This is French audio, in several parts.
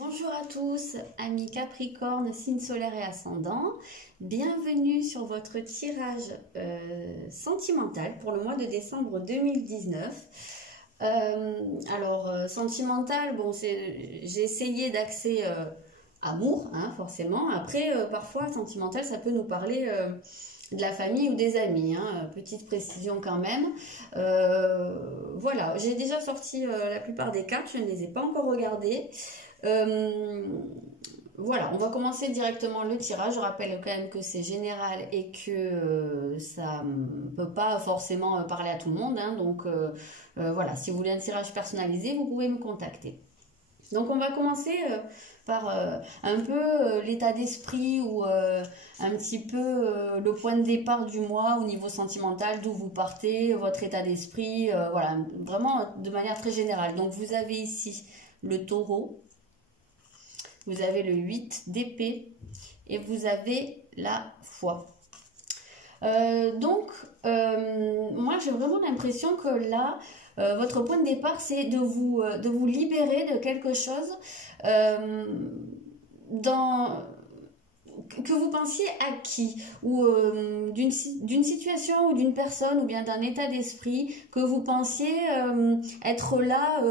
Bonjour à tous, amis Capricorne, signe solaire et ascendant. Bienvenue sur votre tirage sentimental pour le mois de décembre 2019. Sentimental, bon, j'ai essayé d'axer amour, hein, forcément. Après, parfois, sentimental, ça peut nous parler de la famille ou des amis, hein, petite précision quand même. Voilà, j'ai déjà sorti la plupart des cartes, je ne les ai pas encore regardées. Voilà, on va commencer directement le tirage. Je rappelle quand même que c'est général et que ça ne peut pas forcément parler à tout le monde, hein, donc voilà, si vous voulez un tirage personnalisé, vous pouvez me contacter. Donc on va commencer par un peu l'état d'esprit ou un petit peu le point de départ du mois au niveau sentimental, d'où vous partez, votre état d'esprit, voilà, vraiment de manière très générale. Donc vous avez ici le taureau, vous avez le 8 d'épée et vous avez la foi. Moi j'ai vraiment l'impression que là, votre point de départ, c'est de vous libérer de quelque chose que vous pensiez acquis, ou d'une situation ou d'une personne, ou bien d'un état d'esprit que vous pensiez être là,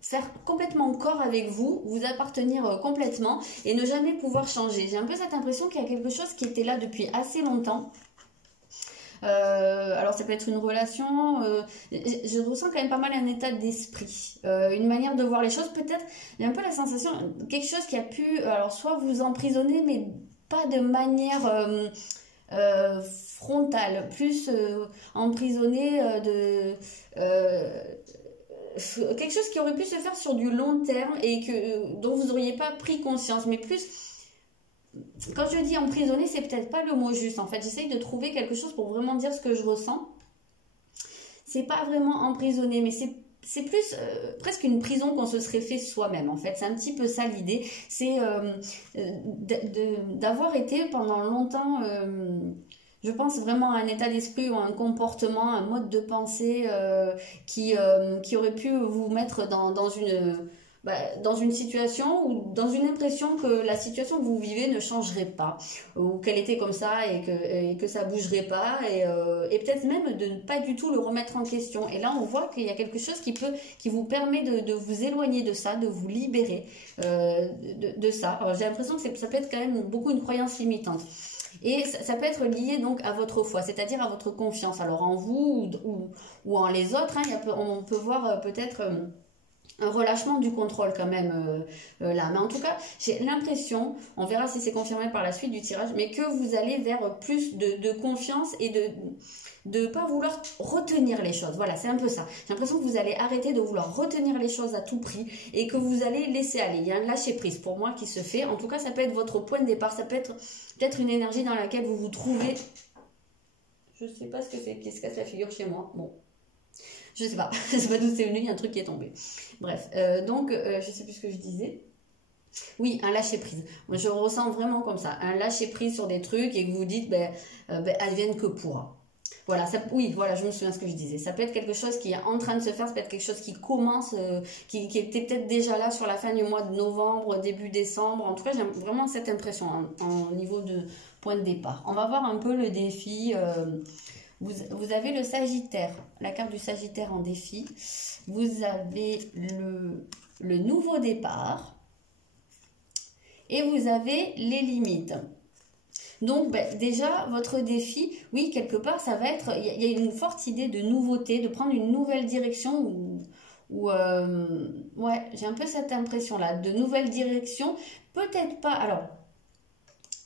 faire complètement corps avec vous, vous appartenir complètement et ne jamais pouvoir changer. J'ai un peu cette impression qu'il y a quelque chose qui était là depuis assez longtemps. Alors ça peut être une relation, je ressens quand même pas mal un état d'esprit, une manière de voir les choses, peut-être, il y a un peu la sensation, quelque chose qui a pu, alors soit vous emprisonner, mais pas de manière frontale, plus emprisonné quelque chose qui aurait pu se faire sur du long terme et dont vous n'auriez pas pris conscience, mais plus... Quand je dis emprisonné, c'est peut-être pas le mot juste. En fait, j'essaye de trouver quelque chose pour vraiment dire ce que je ressens. C'est pas vraiment emprisonné, mais c'est plus presque une prison qu'on se serait fait soi-même. En fait, c'est un petit peu ça l'idée. C'est d'avoir été pendant longtemps, je pense vraiment à un état d'esprit ou un comportement, un mode de pensée qui aurait pu vous mettre dans une situation ou dans une impression que la situation que vous vivez ne changerait pas, ou qu'elle était comme ça et que ça bougerait pas, et peut-être même de ne pas du tout le remettre en question. Et là on voit qu'il y a quelque chose qui vous permet de vous éloigner de ça, de vous libérer de ça. Alors j'ai l'impression que ça peut être quand même beaucoup une croyance limitante. Et ça peut être lié donc à votre foi, c'est-à-dire à votre confiance, alors en vous ou en les autres, hein. On peut voir peut-être... un relâchement du contrôle quand même là, mais en tout cas j'ai l'impression, on verra si c'est confirmé par la suite du tirage, mais que vous allez vers plus de confiance et de pas vouloir retenir les choses. Voilà, c'est un peu ça. J'ai l'impression que vous allez arrêter de vouloir retenir les choses à tout prix et que vous allez laisser aller. Il y a un lâcher prise pour moi qui se fait. En tout cas, ça peut être votre point de départ, ça peut être peut-être une énergie dans laquelle vous vous trouvez. Je sais pas ce que c'est qui se casse la figure chez moi. Bon, je sais pas d'où c'est venu, il y a un truc qui est tombé. Bref, je sais plus ce que je disais. Oui, un lâcher prise. Moi, je ressens vraiment comme ça, un lâcher prise sur des trucs et que vous dites, advienne que pourra. Voilà, oui, voilà, je me souviens ce que je disais. Ça peut être quelque chose qui est en train de se faire, ça peut être quelque chose qui commence, qui était peut-être déjà là sur la fin du mois de novembre, début décembre. En tout cas, j'ai vraiment cette impression en niveau de point de départ. On va voir un peu le défi. Vous avez le Sagittaire, la carte du Sagittaire en défi. Vous avez le nouveau départ. Et vous avez les limites. Donc déjà, votre défi, oui, quelque part, ça va être... Il y a une forte idée de nouveauté, de prendre une nouvelle direction. Ouais, j'ai un peu cette impression-là, de nouvelle direction. Peut-être pas... Alors,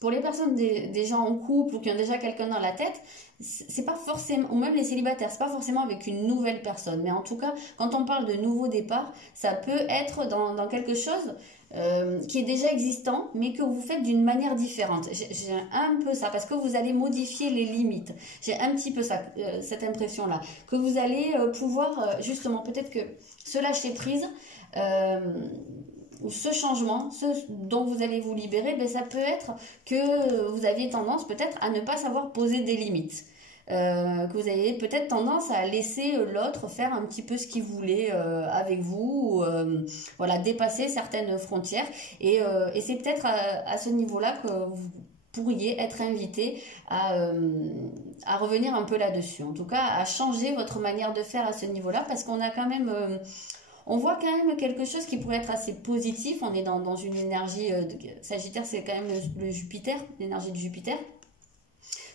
pour les personnes déjà en couple ou qui ont déjà quelqu'un dans la tête, c'est pas forcément, ou même les célibataires, c'est pas forcément avec une nouvelle personne. Mais en tout cas, quand on parle de nouveau départ, ça peut être dans quelque chose qui est déjà existant, mais que vous faites d'une manière différente. J'ai un peu ça, parce que vous allez modifier les limites. J'ai un petit peu ça, cette impression-là. Que vous allez pouvoir, justement, peut-être que se lâcher prise... ou ce changement, ce dont vous allez vous libérer, ça peut être que vous aviez tendance peut-être à ne pas savoir poser des limites. que vous avez peut-être tendance à laisser l'autre faire un petit peu ce qu'il voulait avec vous, ou, voilà, dépasser certaines frontières. Et c'est peut-être à ce niveau-là que vous pourriez être invité à revenir un peu là-dessus. En tout cas, à changer votre manière de faire à ce niveau-là, parce qu'on a quand même... on voit quand même quelque chose qui pourrait être assez positif. On est dans une énergie... Sagittaire, c'est quand même le Jupiter, l'énergie de Jupiter.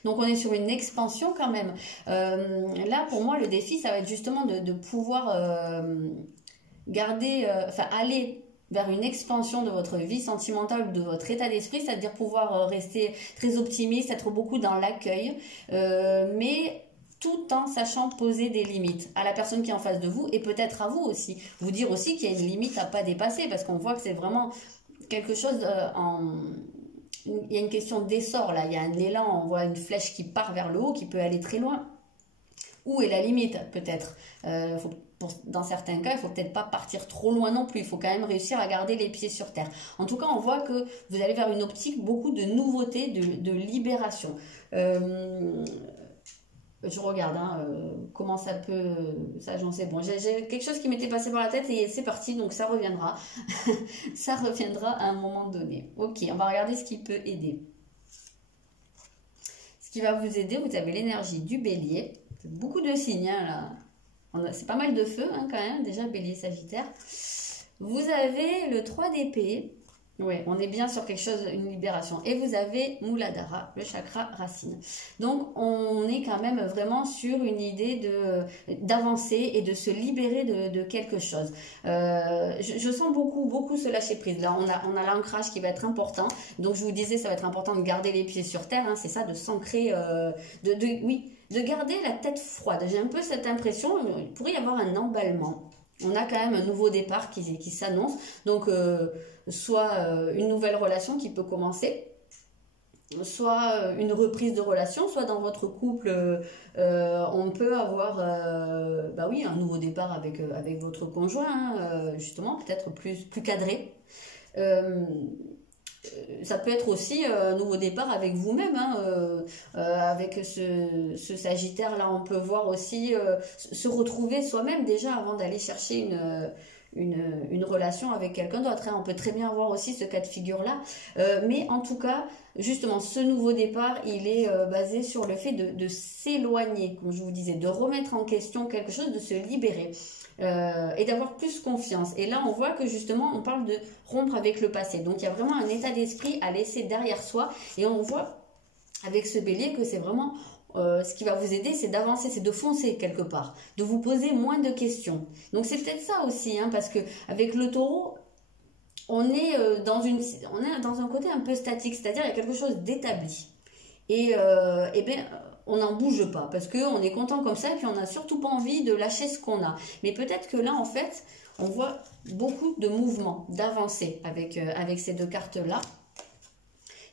Donc on est sur une expansion quand même. Là, pour moi, le défi, ça va être justement de pouvoir garder... Enfin, aller vers une expansion de votre vie sentimentale, de votre état d'esprit, c'est-à-dire pouvoir rester très optimiste, être beaucoup dans l'accueil, mais tout en sachant poser des limites à la personne qui est en face de vous et peut-être à vous aussi. Vous dire aussi qu'il y a une limite à pas dépasser, parce qu'on voit que c'est vraiment quelque chose il y a une question d'essor là, il y a un élan, on voit une flèche qui part vers le haut, qui peut aller très loin. Où est la limite peut-être dans certains cas, il ne faut peut-être pas partir trop loin non plus. Il faut quand même réussir à garder les pieds sur terre. En tout cas, on voit que vous allez vers une optique beaucoup de nouveautés, de libération. Je regarde comment ça peut... Ça, j'en sais. Bon, j'ai quelque chose qui m'était passé par la tête et c'est parti, donc ça reviendra. Ça reviendra à un moment donné. Ok, on va regarder ce qui peut aider. Ce qui va vous aider, vous avez l'énergie du bélier. Beaucoup de signes, là. C'est pas mal de feu, quand même. Déjà, bélier, sagittaire. Vous avez le 3 d'épée. Oui, on est bien sur quelque chose, une libération. Et vous avez Muladhara, le chakra racine. Donc, on est quand même vraiment sur une idée d'avancer et de se libérer de quelque chose. Je sens beaucoup ce lâcher prise. Là, on a l'ancrage qui va être important. Donc, je vous disais, ça va être important de garder les pieds sur terre. C'est ça, de s'ancrer, oui, de garder la tête froide. J'ai un peu cette impression, il pourrait y avoir un emballement. On a quand même un nouveau départ qui s'annonce. Donc, soit une nouvelle relation qui peut commencer, soit une reprise de relation, soit dans votre couple, on peut avoir bah oui, un nouveau départ avec votre conjoint, justement, peut-être plus cadré. Ça peut être aussi un nouveau départ avec vous-même, avec ce Sagittaire-là, on peut voir aussi se retrouver soi-même déjà avant d'aller chercher une relation avec quelqu'un d'autre. On peut très bien avoir aussi ce cas de figure-là. Mais en tout cas, justement, ce nouveau départ, il est basé sur le fait de s'éloigner, comme je vous disais, de remettre en question quelque chose, de se libérer. Et d'avoir plus confiance. Et là, on voit que justement, on parle de rompre avec le passé. Donc, il y a vraiment un état d'esprit à laisser derrière soi. Et on voit avec ce bélier que c'est vraiment... ce qui va vous aider, c'est d'avancer, c'est de foncer quelque part, de vous poser moins de questions. Donc, c'est peut-être ça aussi, parce que avec le taureau, on est dans un côté un peu statique, c'est-à-dire il y a quelque chose d'établi. Et bien... on n'en bouge pas parce qu'on est content comme ça et puis on n'a surtout pas envie de lâcher ce qu'on a. Mais peut-être que là, en fait, on voit beaucoup de mouvements, d'avancées avec ces deux cartes-là.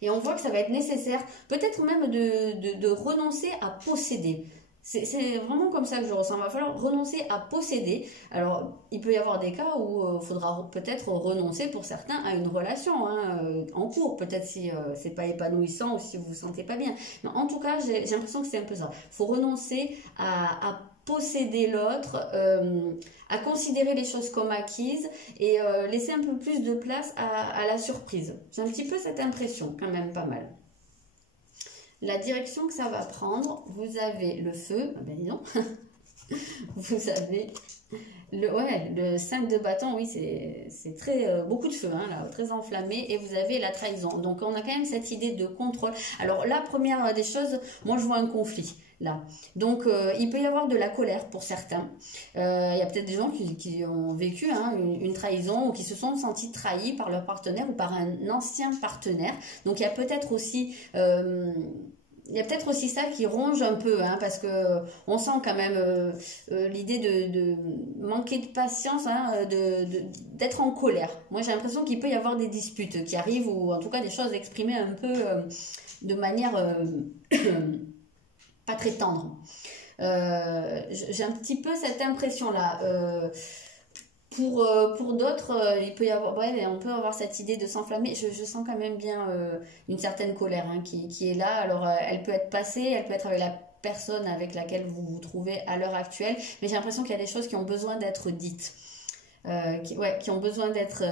Et on voit que ça va être nécessaire, peut-être même de renoncer à posséder. C'est vraiment comme ça que je ressens. Il va falloir renoncer à posséder. Alors, il peut y avoir des cas où il faudra peut-être renoncer pour certains à une relation en cours. Peut-être si c'est pas épanouissant ou si vous vous sentez pas bien. Mais en tout cas, j'ai l'impression que c'est un peu ça. Il faut renoncer à posséder l'autre, à considérer les choses comme acquises et laisser un peu plus de place à la surprise. J'ai un petit peu cette impression, quand même pas mal. La direction que ça va prendre, vous avez le feu, ben dis donc, vous avez le 5 de bâton, oui, c'est très beaucoup de feu, là, très enflammé, et vous avez la trahison. Donc on a quand même cette idée de contrôle. Alors la première des choses, moi je vois un conflit. Là. Donc, il peut y avoir de la colère pour certains. Il y a peut-être des gens qui ont vécu une trahison ou qui se sont sentis trahis par leur partenaire ou par un ancien partenaire. Donc, il y a peut-être aussi... ça qui ronge un peu, parce que on sent quand même l'idée de manquer de patience, d'être en colère. Moi, j'ai l'impression qu'il peut y avoir des disputes qui arrivent, ou en tout cas des choses exprimées un peu de manière... pas très tendre. J'ai un petit peu cette impression-là. Pour d'autres, il peut y avoir, on peut avoir cette idée de s'enflammer. Je sens quand même bien une certaine colère qui est là. Alors, elle peut être passée, elle peut être avec la personne avec laquelle vous vous trouvez à l'heure actuelle, mais j'ai l'impression qu'il y a des choses qui ont besoin d'être dites. Qui ont besoin d'être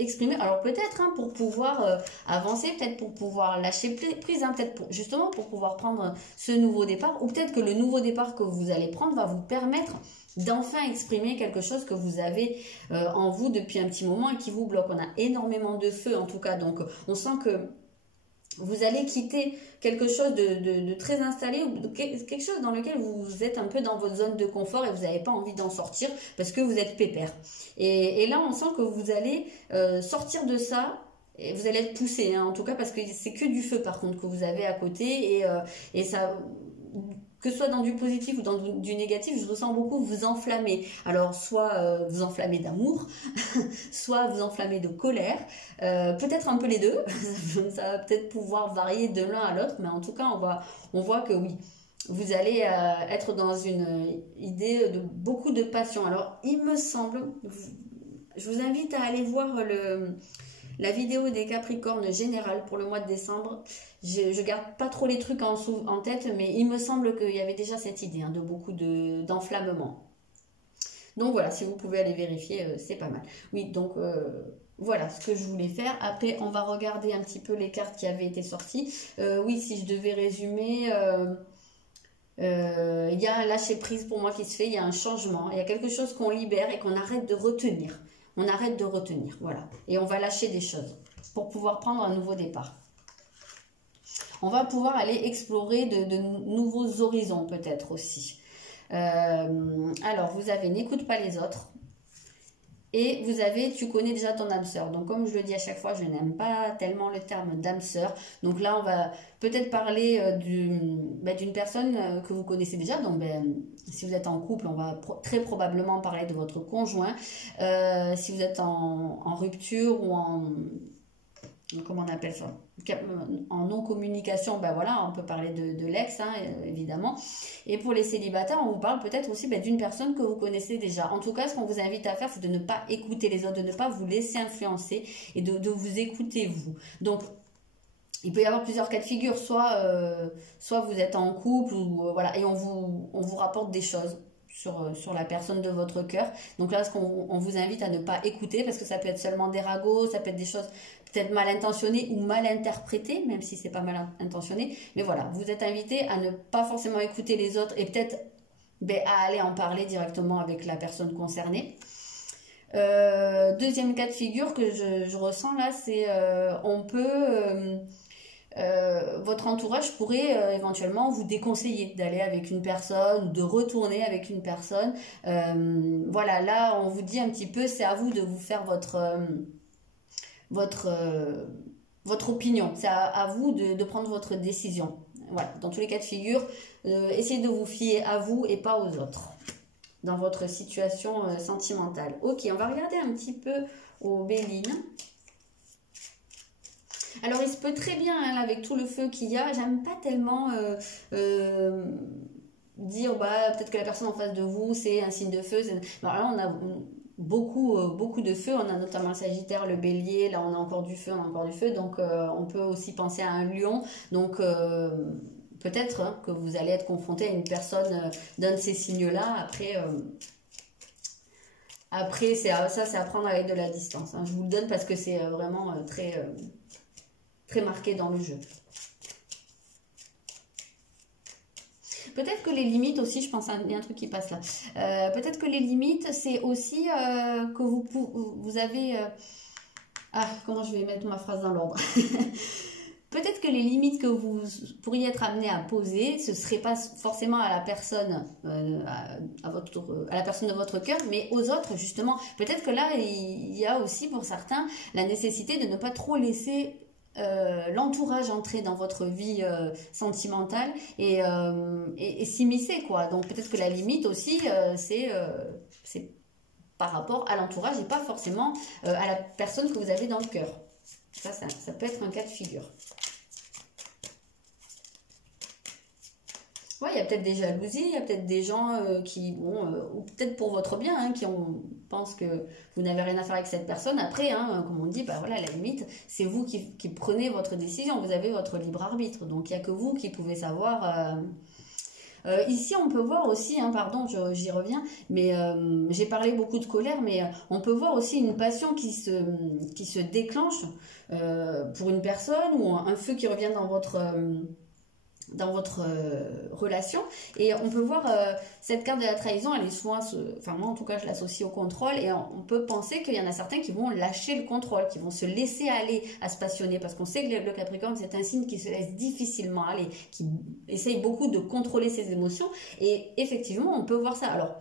exprimés. Alors peut-être pour pouvoir avancer, peut-être pour pouvoir lâcher prise, peut-être justement pour pouvoir prendre ce nouveau départ, ou peut-être que le nouveau départ que vous allez prendre va vous permettre d'enfin exprimer quelque chose que vous avez en vous depuis un petit moment et qui vous bloque. On a énormément de feu en tout cas, donc on sent que vous allez quitter quelque chose de très installé ou quelque chose dans lequel vous êtes un peu dans votre zone de confort et vous n'avez pas envie d'en sortir parce que vous êtes pépère. Et là, on sent que vous allez sortir de ça et vous allez être poussé, en tout cas, parce que c'est que du feu par contre que vous avez à côté et ça... Que ce soit dans du positif ou dans du négatif, je ressens beaucoup vous enflammer. Alors, soit vous enflammer d'amour, soit vous enflammer de colère, peut-être un peu les deux. Ça va peut-être pouvoir varier de l'un à l'autre, mais en tout cas, on voit que oui, vous allez être dans une idée de beaucoup de passion. Alors, il me semble, je vous invite à aller voir la vidéo des Capricornes générale pour le mois de décembre. Je garde pas trop les trucs en tête, mais il me semble qu'il y avait déjà cette idée de beaucoup d'enflammement. Donc voilà, si vous pouvez aller vérifier, c'est pas mal. Oui, donc voilà ce que je voulais faire. Après, on va regarder un petit peu les cartes qui avaient été sorties. Oui, si je devais résumer... il y a un lâcher prise pour moi qui se fait, il y a un changement, il y a quelque chose qu'on libère et qu'on arrête de retenir. On arrête de retenir, voilà. Et on va lâcher des choses pour pouvoir prendre un nouveau départ. On va pouvoir aller explorer de nouveaux horizons peut-être aussi. Alors, vous avez n'écoute pas les autres. Et vous avez, tu connais déjà ton âme sœur. Donc, comme je le dis à chaque fois, je n'aime pas tellement le terme d'âme sœur. Donc là, on va peut-être parler d'une personne que vous connaissez déjà. Donc, si vous êtes en couple, on va très probablement parler de votre conjoint. Si vous êtes en rupture ou comment on appelle ça, en non-communication, voilà, on peut parler de l'ex, évidemment. Et pour les célibataires, on vous parle peut-être aussi d'une personne que vous connaissez déjà. En tout cas, ce qu'on vous invite à faire, c'est de ne pas écouter les autres, de ne pas vous laisser influencer et de vous écouter vous. Donc, il peut y avoir plusieurs cas de figure, soit vous êtes en couple, ou voilà, et on vous rapporte des choses sur la personne de votre cœur. Donc là, on vous invite à ne pas écouter, parce que ça peut être seulement des ragots, ça peut être des choses peut-être mal intentionnées ou mal interprétées, même si c'est pas mal intentionné. Mais voilà, vous êtes invité à ne pas forcément écouter les autres et peut-être à aller en parler directement avec la personne concernée. Deuxième cas de figure que je ressens là, c'est on peut... votre entourage pourrait éventuellement vous déconseiller d'aller avec une personne ou de retourner avec une personne. Voilà, là on vous dit un petit peu, c'est à vous de vous faire votre opinion, c'est à vous de prendre votre décision. Voilà, dans tous les cas de figure, essayez de vous fier à vous et pas aux autres dans votre situation sentimentale. Ok, on va regarder un petit peu au Béline. Alors, il se peut très bien, là, avec tout le feu qu'il y a, j'aime pas tellement dire, peut-être que la personne en face de vous, c'est un signe de feu. Alors là, on a beaucoup de feu, on a notamment le Sagittaire, le Bélier, là, on a encore du feu, donc on peut aussi penser à un Lion. Donc, peut-être que vous allez être confronté à une personne d'un de ces signes-là. Après, c'est à prendre avec de la distance. Je vous le donne parce que c'est vraiment très marqué dans le jeu. Peut-être que les limites aussi, je pense il y a un truc qui passe là. Peut-être que les limites, c'est aussi que vous avez... comment je vais mettre ma phrase dans l'ordre. Peut-être que les limites que vous pourriez être amené à poser, ce ne serait pas forcément à la personne, à la personne de votre cœur, mais aux autres, justement. Peut-être que là, il y a aussi pour certains la nécessité de ne pas trop laisser l'entourage entrer dans votre vie sentimentale et s'immiscer, quoi. Donc peut-être que la limite aussi, c'est par rapport à l'entourage et pas forcément à la personne que vous avez dans le cœur. Ça peut être un cas de figure. Ouais, il y a peut-être des jalousies, il y a peut-être des gens qui, ou peut-être pour votre bien, qui pensent que vous n'avez rien à faire avec cette personne. Après, comme on dit, voilà, à la limite, c'est vous qui prenez votre décision. Vous avez votre libre arbitre. Donc, il n'y a que vous qui pouvez savoir Ici, on peut voir aussi, hein, pardon, j'y reviens, mais j'ai parlé beaucoup de colère, mais on peut voir aussi une passion qui se déclenche pour une personne ou un feu qui revient dans votre relation. Et on peut voir cette carte de la trahison, elle est souvent, enfin moi en tout cas je l'associe au contrôle, et on peut penser qu'il y en a certains qui vont lâcher le contrôle, qui vont se laisser aller à se passionner, parce qu'on sait que le Capricorne c'est un signe qui se laisse difficilement aller, qui essaye beaucoup de contrôler ses émotions, et effectivement on peut voir ça. Alors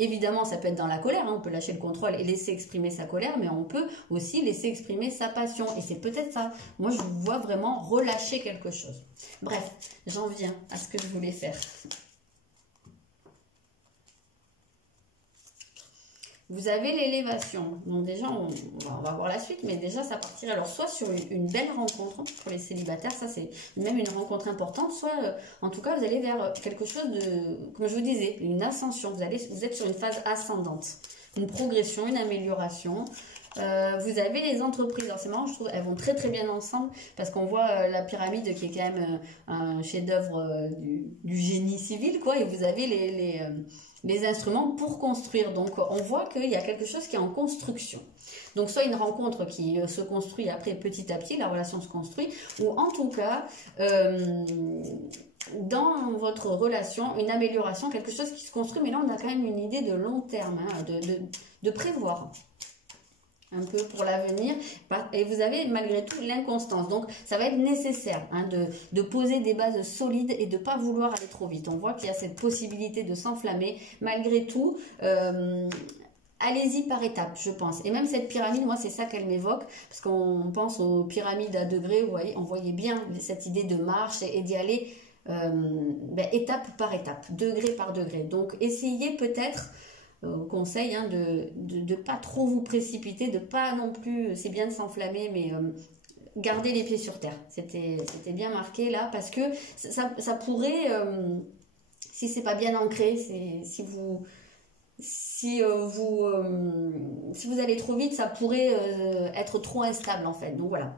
évidemment, ça peut être dans la colère, hein, on peut lâcher le contrôle et laisser exprimer sa colère, mais on peut aussi laisser exprimer sa passion. Et c'est peut-être ça. Moi, je vous vois vraiment relâcher quelque chose. Bref, j'en viens à ce que je voulais faire. Vous avez l'élévation. Donc déjà, on va voir la suite, mais déjà, ça partirait alors soit sur une belle rencontre pour les célibataires, ça c'est même une rencontre importante, soit en tout cas, vous allez vers quelque chose de, comme je vous disais, une ascension. Vous êtes sur une phase ascendante, une progression, une amélioration. Vous avez les entreprises, alors c'est marrant, je trouve, elles vont très très bien ensemble parce qu'on voit la pyramide qui est quand même un chef-d'œuvre du génie civil, quoi, et vous avez les instruments pour construire. Donc on voit qu'il y a quelque chose qui est en construction. Donc soit une rencontre qui se construit après petit à petit, la relation se construit, ou en tout cas dans votre relation, une amélioration, quelque chose qui se construit, mais là on a quand même une idée de long terme, hein, de prévoir un peu pour l'avenir, et vous avez malgré tout l'inconstance, donc ça va être nécessaire hein, de poser des bases solides et de ne pas vouloir aller trop vite. On voit qu'il y a cette possibilité de s'enflammer, malgré tout, allez-y par étapes, je pense. Et même cette pyramide, moi c'est ça qu'elle m'évoque, parce qu'on pense aux pyramides à degrés, vous voyez, on voyait bien cette idée de marche et d'y aller étape par étape, degré par degré. Donc essayez peut-être, conseil hein, de ne pas trop vous précipiter, de pas non plus, c'est bien de s'enflammer, mais garder les pieds sur terre. C'était bien marqué là, parce que ça pourrait, si c'est pas bien ancré, si vous allez trop vite, ça pourrait être trop instable en fait. Donc voilà,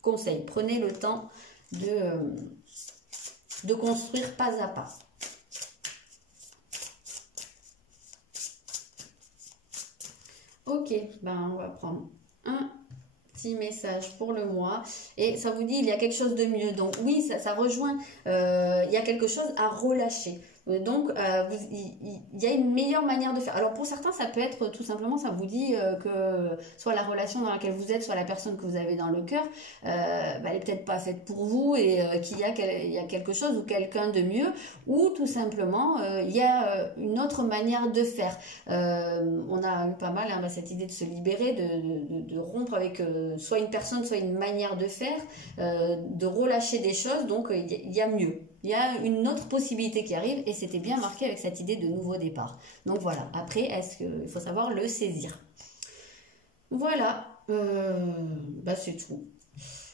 conseil, prenez le temps de construire pas à pas. Ok, ben on va prendre un petit message pour le mois. Et ça vous dit, il y a quelque chose de mieux. Donc oui, ça rejoint, il y a quelque chose à relâcher. Donc, il y a une meilleure manière de faire. Alors, pour certains, ça peut être tout simplement, ça vous dit que soit la relation dans laquelle vous êtes, soit la personne que vous avez dans le cœur, elle est peut-être pas faite pour vous et qu'il y a quelque chose ou quelqu'un de mieux, ou tout simplement, il y a une autre manière de faire. On a eu pas mal hein, cette idée de se libérer, de rompre avec soit une personne, soit une manière de faire, de relâcher des choses. Donc, il y a mieux. Il y a une autre possibilité qui arrive et c'était bien marqué avec cette idée de nouveau départ. Donc voilà, après, il faut savoir le saisir. Voilà, c'est tout.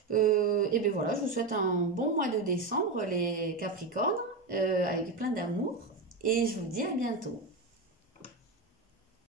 Et bien voilà, je vous souhaite un bon mois de décembre, les Capricornes, avec plein d'amour. Et je vous dis à bientôt.